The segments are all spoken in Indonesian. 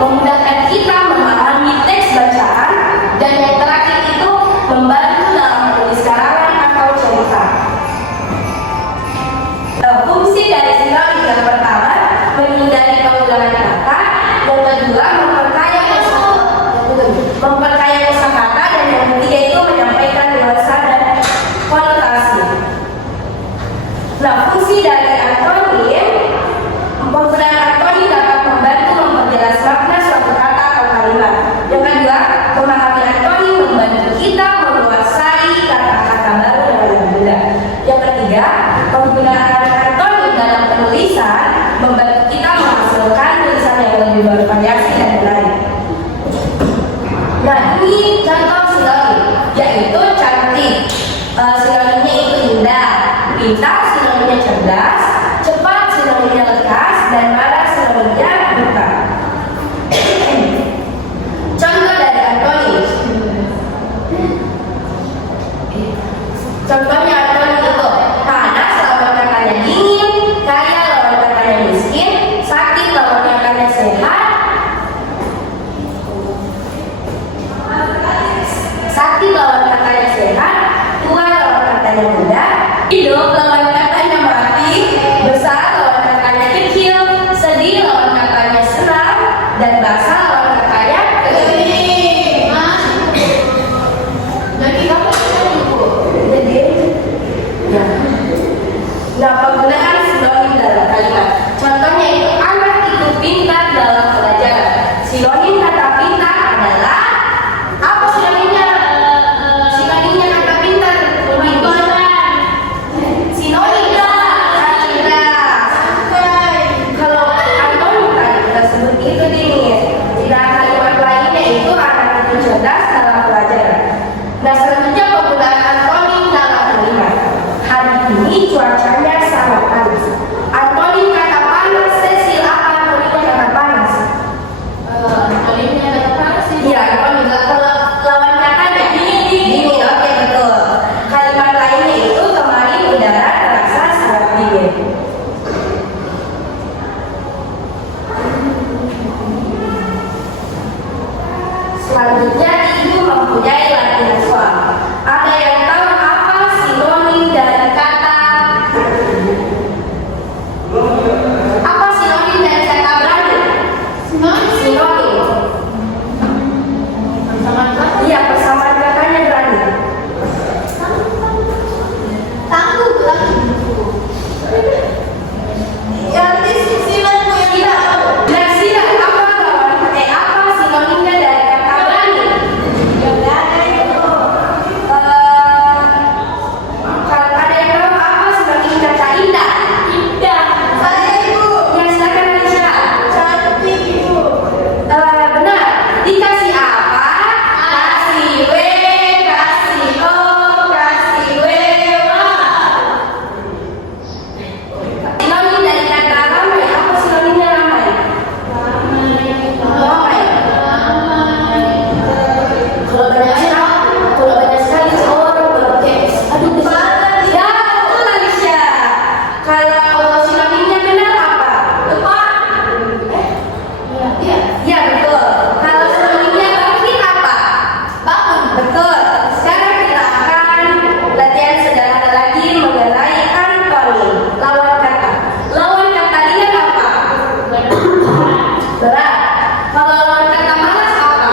memudahkan kita memahami teks bacaan, dan yang terakhir itu membantu dalam menulis karangan atau cerita. Fungsi dari sinonим yang pertama menghindari pengulangan kata, yang kedua memperkaya kosakata, dan yang ketiga itu menyampaikan nuansa dan konotasi. Nah, fungsi dari antonim, penggunaan antonim dapat membantu memperjelas makna suatu kata atau kalimat. Yang kedua, memahami antonim membantu kita menguasai kata-kata baru dan yang mudah. Yang ketiga, penggunaan antonim dalam penulisan membantu kita menghasilkan tulisan yang lebih bervariasi dan menarik. Nah, ini contoh sinonim, yaitu cantik. Sinonimnya itu indah, pintar sinonimnya cerdas, cepat sinonimnya lekas, dan marah sinonimnya duka. Contoh dari antonim. Contohnya antonim itu panas lawan katanya dingin, kaya lawan katanya miskin, sakit lawan katanya sehat, sakti lawan katanya sehat, tua lawan katanya muda, hidup lawan katanya mati, besar lawan katanya kecil, sedih lawan katanya senang, dan basah lawan katanya kering. Jadi kamu jadi ya. Nah, penggunaan sinonim dalam kalimat. Contohnya itu anak itu pintar dalam pelajaran. Sinonim kata pintar adalah apa sinonimnya? Sinonimnya kata pintar. Sinonim cerdas. Kalau antonim tadi kita sebut itu dingin. Nah, kalimat lainnya itu anak itu cerdas dalam pelajaran. Nah, selanjutnya penggunaan antonim dalam kalimat. Hari ini cuacanya sangat panas. Antonim kata panas, Cecil, apa antonimnya kata panas? Antonimnya kata panas sih. Iya, antonim. Kalau lawan katanya dingin. Oke, betul. Kalimat lainnya itu kemarin udara terasa sangat dingin. Selanjutnya ibu mempunyai latihan soal. Ada yang tahu apa sinonim dari kata? Apa sinonim dari kata berani? Sinonim. Iya, persamaan katanya berani. Tangguh. Ya, silakan yang tidak tahu. Nah, silakan apa sinonimnya dari kata berani? Kalau ada yang tahu apa sinonim kata indah? Saya ibu. Ya, silakan Nisha. Cantik ibu. Benar. Dikasih apa? Kasih W, kasih O, kasih W. Sinonim dari kata ramai, apa sinonimnya ramai? Ramai. Kalau banyak sekali orang berkes. Aduh, ya betul Alicia. Kalau sinonimnya benar apa? Tepat. Ya betul. Kalau sinonimnya bangkit apa? Bangun. Betul. Sekarang kita akan latihan sederhana lagi mengenai antonim. Lawan kata. Lawan kata ringan apa? Berat. Kalau lawan kata malas apa?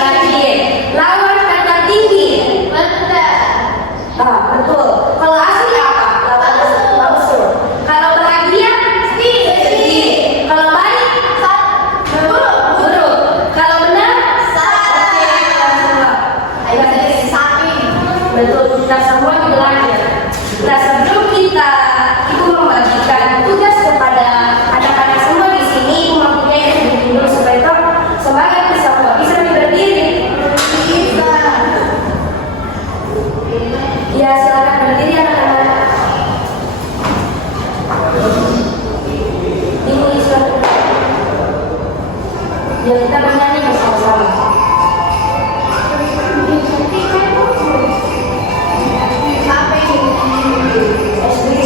Rajin. Lawan kata tinggi? Betul. Kalau asli apa? Langsung. Kalau bahagia? Sedih. Kalau baik? Buruk. Kalau benar? Betul. Kita semua belajar. Nah, sebelum ibu membagikan tugas kepada anak-anak semua di sini, ibu mempunyai dulu supaya semangat semua bisa berdiri. Ya, silakan berdiri anak-anak. Ini suatu. Ya, kita menyanyi bersama-sama. Apa ini? SD.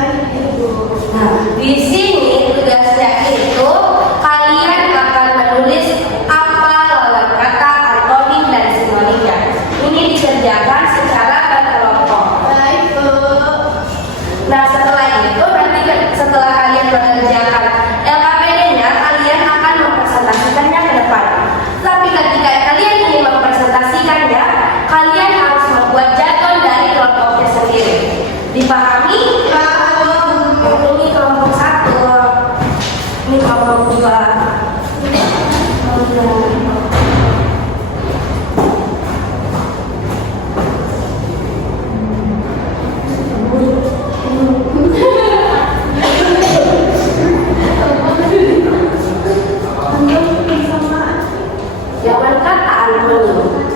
Nah, di sini tugasnya itu kalian akan menulis apa lawan kata antonim dan sinonimnya. Ini dikerjakan secara berkelompok. Nah, setelah itu nanti setelah kalian mengerjakan LKPD-nya, kalian akan mempresentasikannya ke depan. Tapi ketika kalian ingin mempresentasikannya, kalian harus membuat jargon dari kelompoknya sendiri. Dipahami? Ini kelompok 1, ini kelompok 2. Lawan kata antonim.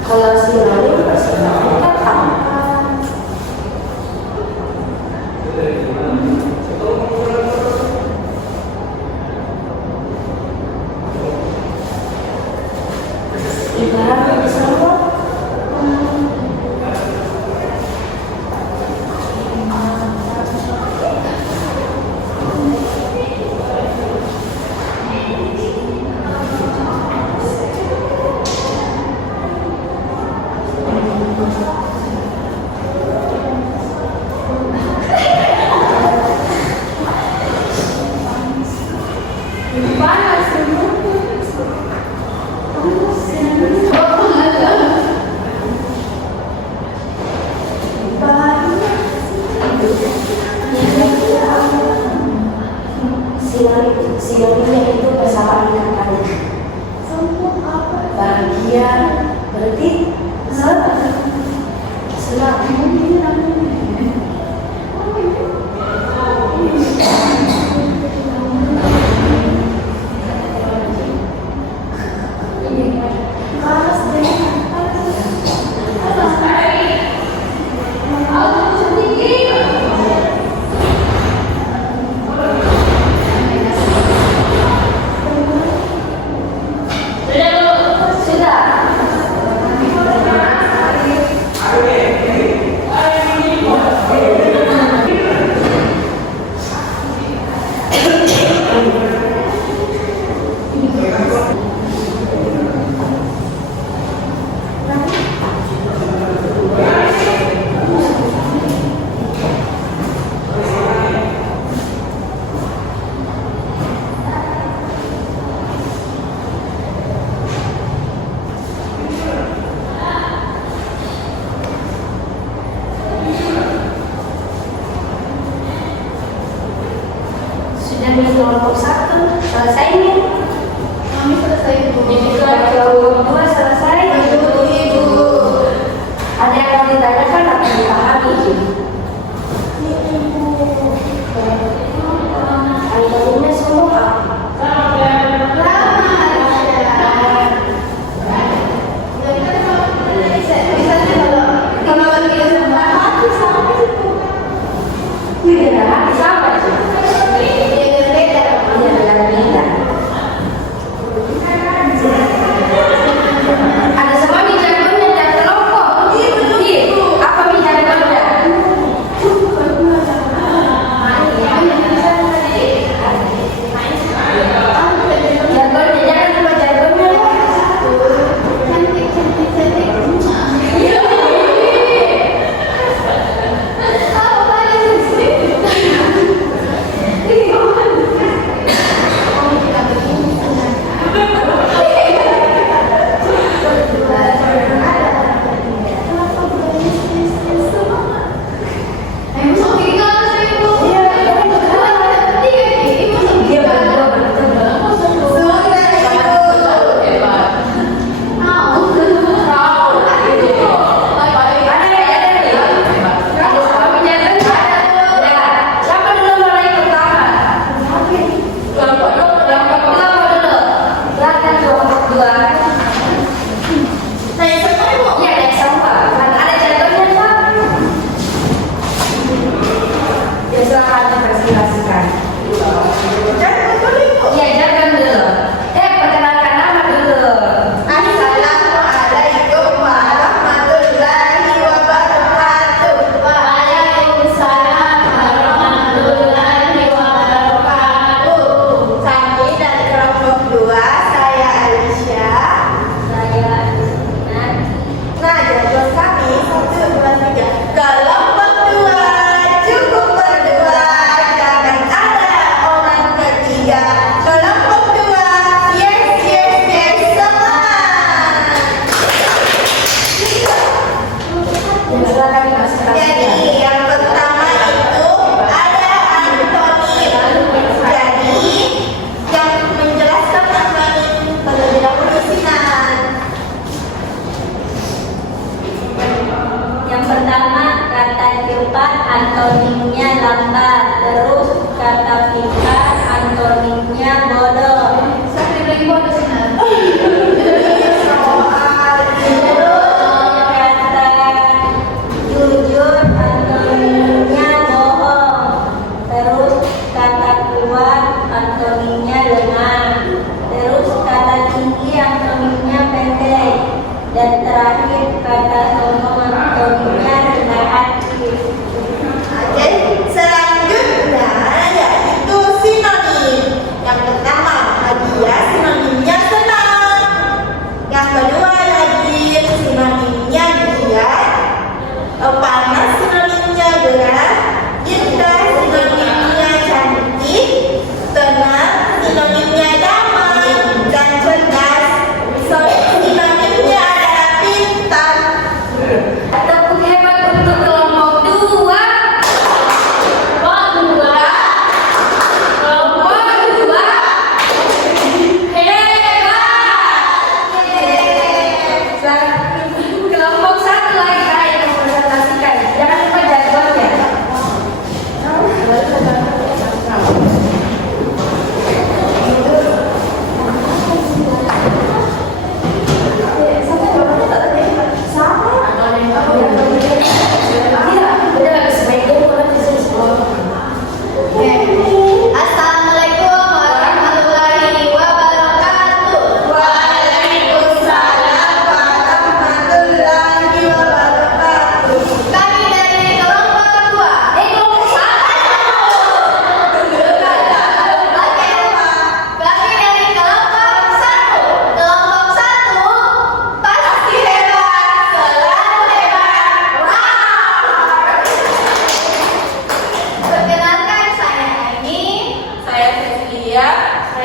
Kalau sinonim pasti lawan kata. Ibarat bersama. Sinonimnya itu persamaan kata. Bahagia berarti senang. Sudah di kelompok 1 selesai nih. Kami selesai Bu. Kelompok 2 selesai. Ibu. Ada yang mau ditanyakan atau dipahami? Antonimnya semua. Ada semua nih jargonnya dan kelompok. Apa nih jargonnya? Jargonnya jangan lupa jargonnya.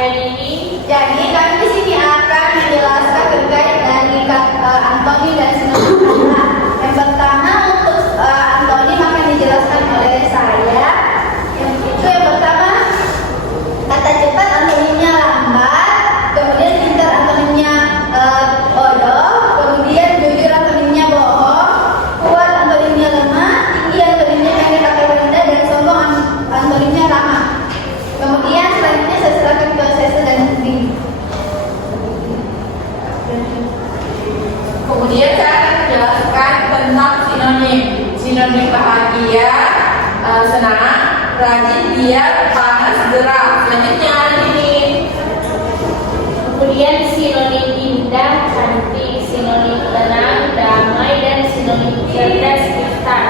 ini. Jadi kami di sini akan menjelaskan terkait dari antoni dan sinonim kata. Yang pertama untuk antoni akan dijelaskan oleh saya. Yang pertama kata cepat antonimnya lambat, kemudian pintar antonimnya bodoh, kemudian jujur antonimnya bohong, kuat antonimnya lemah, tinggi antonimnya pendek atau rendah, dan sombong antonimnya ramah. Kemudian selanjutnya saya serahkan ke Sese dan Budi. Kemudian saya akan menjelaskan tentang sinonim. Sinonim bahagia, senang, rajin, giat, panas, gerak. Selanjutnya ini. Kemudian sinonim indah, cantik, sinonim tenang, damai, dan sinonim cerdas, pintar.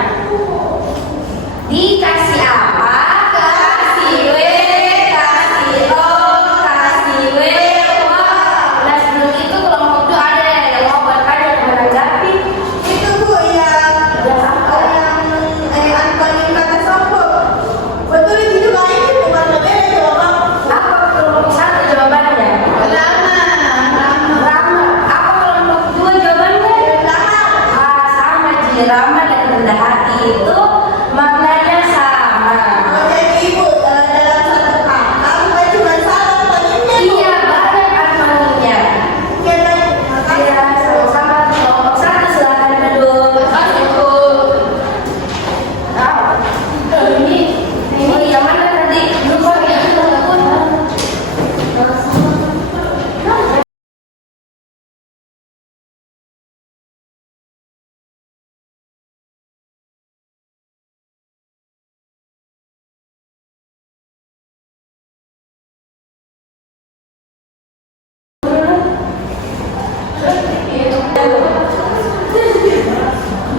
Dikasih apa? Kasih W, kasih O, kasih W. Nah sebelum itu kelompok itu ada yang mau bertanya menanggapi. Itu Bu yang antonim kata sombong. Betul itu lain bukan lebih jawaban. Apa kelompok satu jawabannya? Lama. Ramah. Apa kelompok dua jawabannya? Sama Ji, ramah dan rendah hati itu maknanya sama. Jadi Ibu dalam satu kata bukan cuma salah antonimnya. Iya banyak artinya. Kita Iya sama-sama kelompok satu silakan duduk. Ini yang mana tadi? Lupa ya.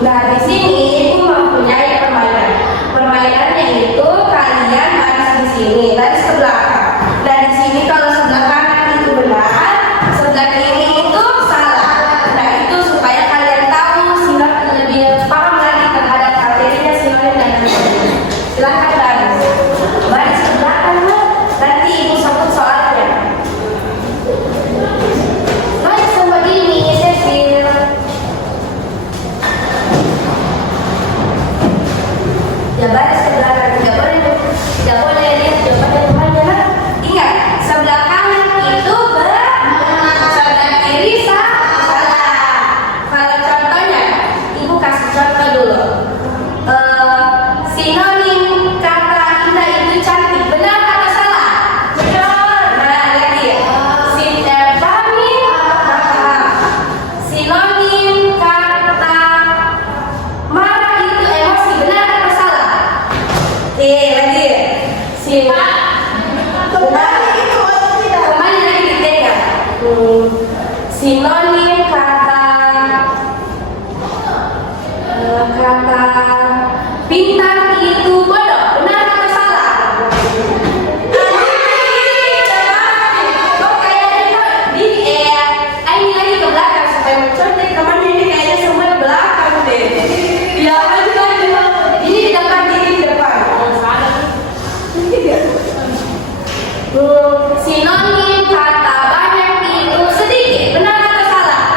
Nah di sini ibu mempunyai permainan. Permainannya itu kalian baris di sini, baris ke belakang. Dan di sini kalau sebelah kanan itu benar, sebelah kiri itu salah. Nah itu supaya kalian tahu sinonim lebih paham lagi terhadap materinya sinonim dan antonim. Silahkan baris. Baris ke belakang lah. Nanti ibu sebut soalnya. Baik sama ini, Cecil. Ya baris ke belakang, tidak boleh lihat jawabannya kemana. Ingat, sebelah kanan itu benar, sebelah kiri salah. Kalau contohnya, ibu kasih contoh dulu. Sinonim kata indah itu cantik, benar atau salah? Benar. Nah lagi, sinonim kata marah itu emosi, benar atau salah? Lagi. kembali itu atau tidak? Kembali lagi dipegang. Sinonim kata pintar itu bodoh, benar atau salah? Ini lagi ke belakang supaya mencontek temannya ini kayaknya semua di belakang deh. Ya, ini di depan, ini di depan. Sinonim kata banyak itu sedikit, benar atau salah?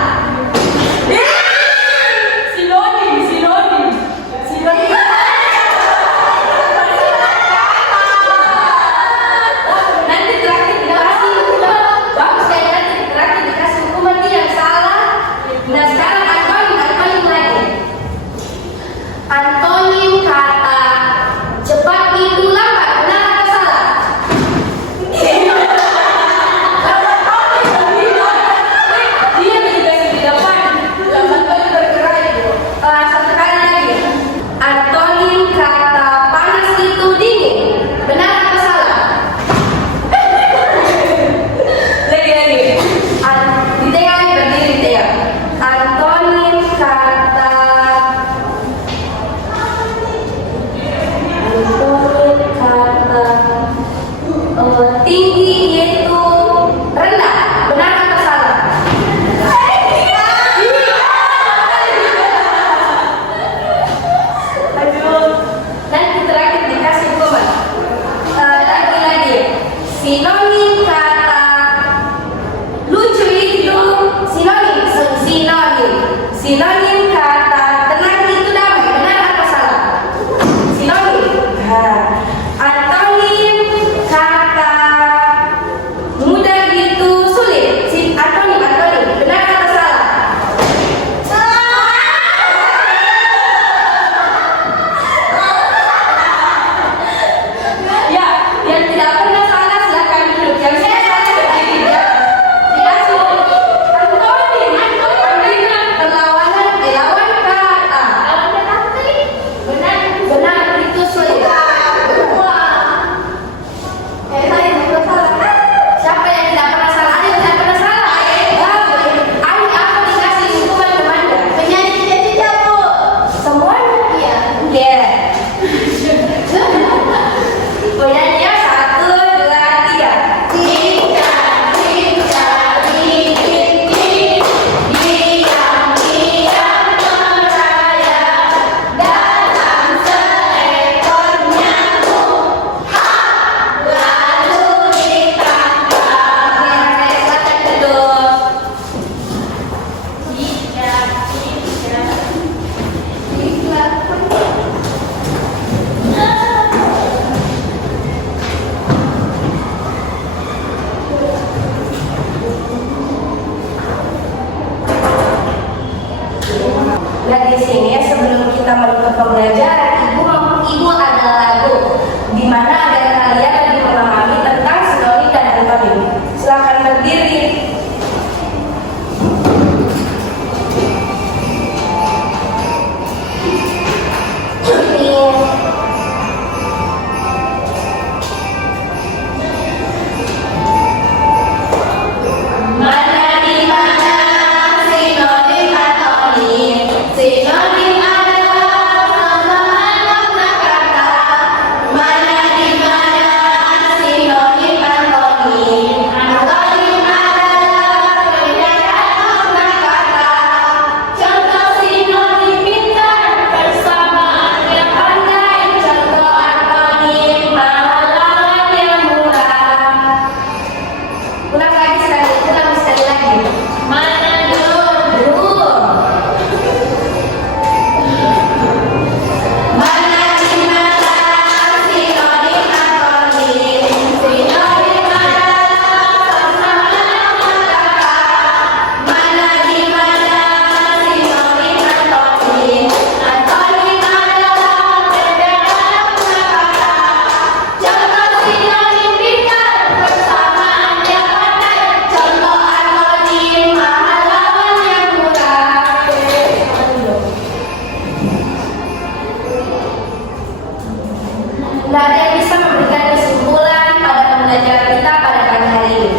memberikan kesimpulan pada pembelajaran kita pada pagi hari ini.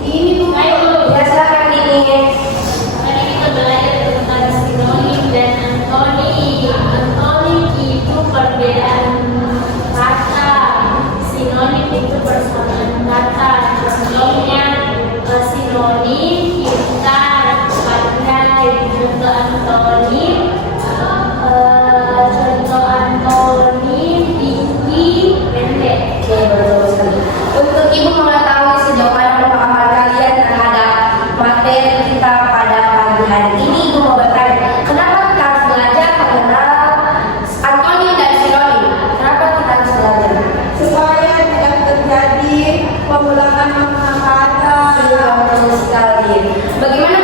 Ini Bu. Ayo dulu. Ya, silakan Dini. Mari kita belajar tentang sinonim dan antonim. Antonim itu perbedaan kata. Sinonim itu persamaan kata. Contohnya sinonim pintar, pandai. Contoh antonim tinggi, pendek. Oke, betul sekali. Untuk Ibu mengetahui sejauh mana pemahaman kalian terhadap materi kita pada pagi hari ini, Ibu mau bertanya, kenapa kita harus belajar mengenal antonim dan sinonim? Kenapa kita harus belajar? Supaya tidak terjadi pengulangan makna kata. Iya, betul sekali. Bagaimana